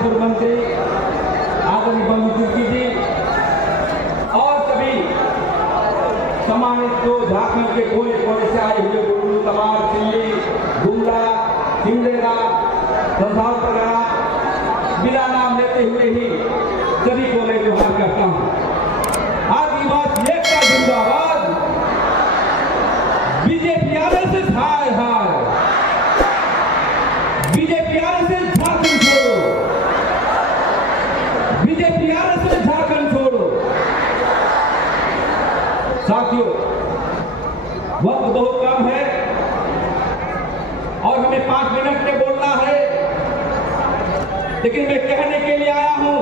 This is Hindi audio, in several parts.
पूर्व मंत्री आदरणीय बंधु तिर्की जी और सभी सम्मानित जो झारखंड के कोने कोने से आए हुए गुरु तमार चिल्ली गुमला सिमडेगा संसार वगैरह बिना नाम लेते हुए ही सभी को मैं जोहार करता हूँ। आदिवासी एकता जिंदाबाद, बीजेपी आरएसएस हाय हाय, बीजेपी आरएसएस झारखंड छोड़ो, बीजेपी आरएसएस झारखंड छोड़ो। साथियों, वक्त बहुत कम है और हमें 5 मिनट में बोलना है, लेकिन मैं कहने के लिए आया हूं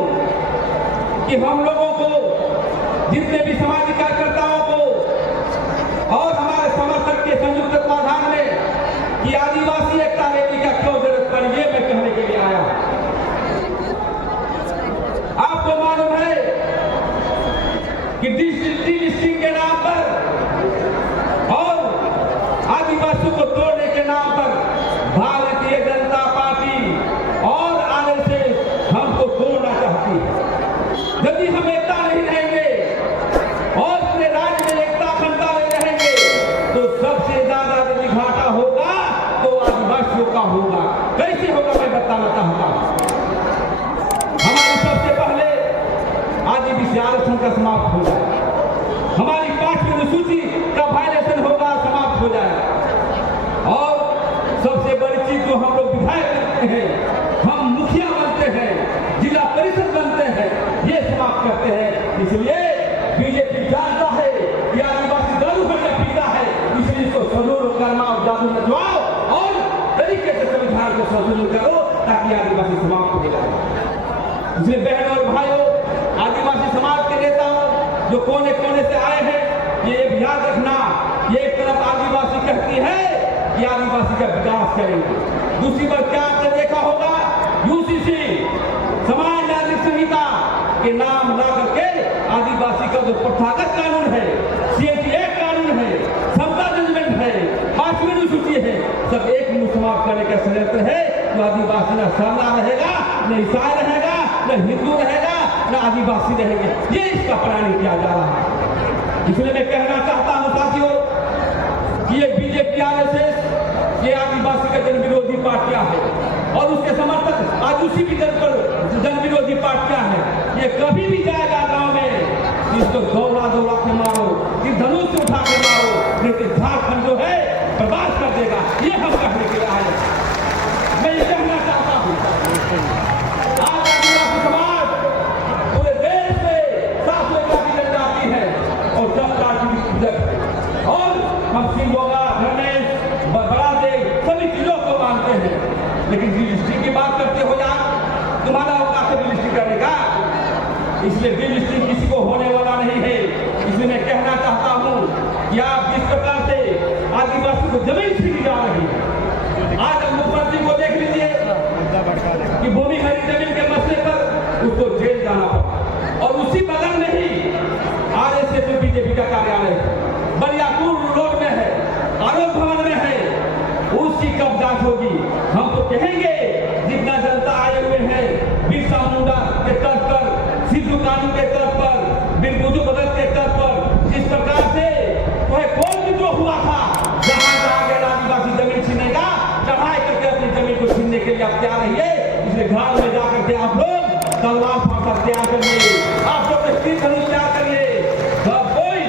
कि हम लोगों को, जितने भी सामाजिक कार्यकर्ताओं को और हमारे समर्थक के संयुक्त तत्वाधान में कि आदिवासी एकता रैली का क्यों जरूरत पड़ी, ये मैं कहने के लिए आया हूं। आपको मालूम है कि डिलिस्टिंग के नाम पर और आदिवासियों को तोड़ने के नाम पर भारतीय जनता पार्टी और आरएसएस हमको तोड़ना चाहती है। यदि हम एकता नहीं रहेंगे और पूरे राज्य में एकता अखंडता नहीं रहेंगे तो सबसे ज्यादा यदि घाटा होगा तो आदिवासियों का होगा। कैसे होगा मैं बताना चाहता हूं। हमारी सबसे पहले आदिवासी आरक्षण का समाप्त हो जाए, हमारी 5वीं अनुसूची का वायलेशन होगा, समाप्त हो जाए। और सबसे बड़ी चीज जो हम लोग विधायक करते हैं, हम मुखिया बनते हैं, जिला परिषद बनते हैं, ये समाप्त करते हैं। इसलिए बीजेपी जानता है कि आदिवासी दारू करके पीता है, इसलिए इसको संशोधन करना और जादू नचवाओ और तरीके से संविधान को संशोधन करो ताकि आदिवासी समाप्त हो जाए। इसलिए बहनों और भाइयों, आदिवासी समाज के नेताओं जो कोने कोने से आए हैं, ये याद रखना, ये एक तरफ आदिवासी कहती है कि आदिवासी का विकास करेंगे, दूसरी बार क्या आपने देखा होगा, यूसीसी समाज नागरिक संहिता के नाम ला करके आदिवासी का जो प्रथागत कानून है, सीएटी एक्ट कानून है, समता जजमेंट है, 5वीं अनुसूची है, सब एक मुंह समाप्त करने का षड्यंत्र है। तो आदिवासी न सरना रहेगा, न ईसाई रहेगा, न हिंदू रहेगा, न आदिवासी रहेंगे। ये इसका प्लानिंग किया जा रहा है। इसलिए मैं कहना चाहता हूं साथियों कि ये बीजेपी आरएसएस ये आदिवासी का जन विरोधी पार्टियां हैं और उसके समर्थक आज उसी की जन विरोधी पार्टियां हैं। ये कभी भी जाएगा गांव में, इसको दौड़ा दौड़ा के मारो, कि धनुष से उठा के मारो, लेकिन झारखंड जो है बर्बाद कर देगा। ये हम कहने के लिए आए। मैं ये कहना चाहता हूं, आज आदिवासी समाज पूरे देश में 700 की जनजाति है और 10 लाख की पूजक है और हम सिंगोगा, गणेश, बरादेव सभी चीजों को मानते हैं। लेकिन डिलिस्टिंग की बात करते हो यार, तुम्हारा औकात है डिलिस्टिंग करेगा? इसलिए डिलिस्टिंग किसी को होने वाला नहीं है। इसलिए मैं कहना चाहता हूं कि आप जिस प्रकार से आदिवासी को जमीन छीनी जा रही है, आज हम मुख्यमंत्री को देख लीजिए कि भूमि खरीद जमीन के मसले पर उसको जेल जाना पड़ा और उसी बगल में ही आरएसएस बीजेपी का कार्यालय है, बरियापुर रोड में है, आरोप भवन में है, उसकी कब जांच होगी? हम तो कहेंगे जितना जनता आए हुए हैं बिरसा मुंडा के तर्ज पर, सिद्धू कानू के तर्ज पर, बिरबुजू भगत के तर्ज पर, जिस प्रकार से वह कौन विद्रोह हुआ था, जहां जहां गैर आदिवासी जमीन छीनेगा, चढ़ाई करके अपनी जमीन को छीनने के लिए आप तैयार रहिए। इसलिए घर में जाकर के आप लोग तलवार फांसा तैयार करिए, आप लोग स्त्री धनुष तैयार करिए। सब कोई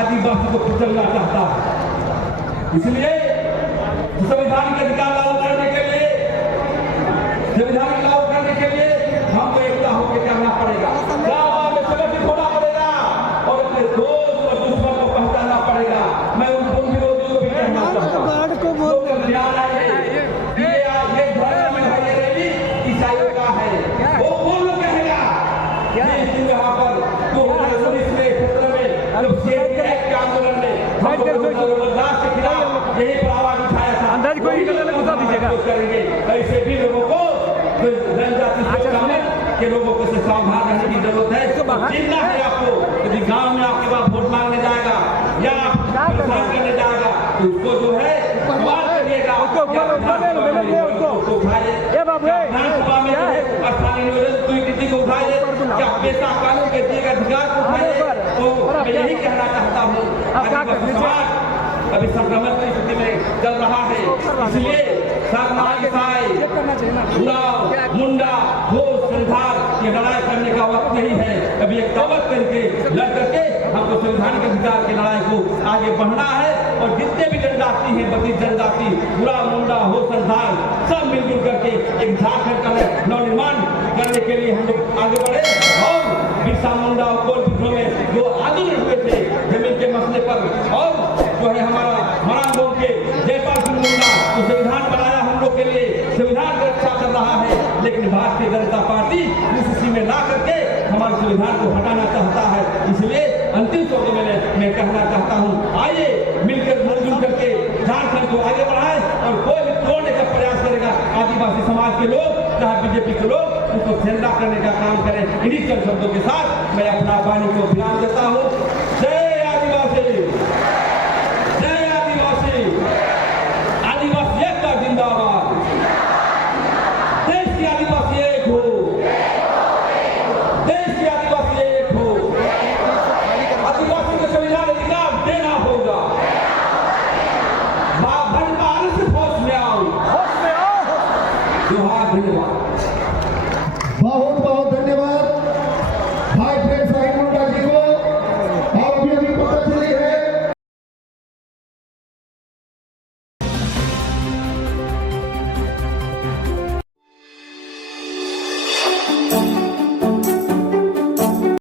आदिवासी को कुचलना चाहता है। इसलिए संवैधानिक अधिकार लागू करने के लिए, संविधान लागू करने के लिए हमको एकता होकर करना पड़ेगा, गांव में संगठित होना पड़ेगा और अपने दोस्त और दुश्मन को पहचानना पड़ेगा। मैं उन विरोधियों को भी कहना चाहता हूँ, लोग ध्यान आए ये धर्म में है, ये रैली ईसाइयों का है, वो कौन लोग कहेगा? यहाँ पर 2019 में 17 में जब सीएए एक्ट के आंदोलन में बर्दाश्त के खिलाफ यही पर आवाज उठाया था, अंदाज कोई करेंगे। ऐसे भी लोगों को जनजाति के लोगों को सावधान रहने की जरूरत है। चिंता है आपको, यदि गांव में आपके पास वोट मांगने जाएगा या परेशान करने जाएगा तो उसको जो है सवाल करिएगा, उसको हमेशा कानून के दिए गए अधिकार को उठाए। तो मैं यही कहना चाहता हूँ, आदिवासी समाज अभी संक्रमण की स्थिति में चल रहा है, इसलिए सरना ईसाई उराव मुंडा घोष संविधान की लड़ाई करने का वक्त नहीं है। अभी एक दावत करके लड़ करके हमको संविधान के अधिकार की लड़ाई को आगे बढ़ना है और जितने भी जनजाति हैं, बतीस जनजाति उराव मुंडा घोष संविधान सब मिलजुल करके एक झारखंड का नवनिर्माण करने के लिए हम लोग आगे बढ़े। और बिरसा मुंडा और कोल विद्रोह में जो आंदोलन हुए थे जमीन के मसले पर, और जो है हमारा मरांगों के जयपाल सिंह मुंडा जो संविधान बनाया हम लोग के लिए, संविधान की रक्षा कर रहा है, लेकिन भारतीय जनता पार्टी उसी में ला करके हमारे संविधान को हटाना चाहता है। इसलिए अंतिम शब्द में मैं कहना चाहता हूँ, आइए मिलकर मिलजुल करके झारखंड को आगे बढ़ाए और कोई भी तोड़ने का प्रयास करेगा आदिवासी समाज के लोग चाहे बीजेपी के लोग उसको झंडा करने का काम करें। इन्हीं चंद शब्दों के साथ मैं अपना वाणी को विराम देता हूँ। जय आदिवासी, जय आदिवासी, आदिवासी एकता जिंदाबाद, देश की आदिवासी एक हो, देश की आदिवासी एक हो, आदिवासी को संविधान अधिकार देना होगा। भारत से फौज में आओ, जोहार, धन्यवाद।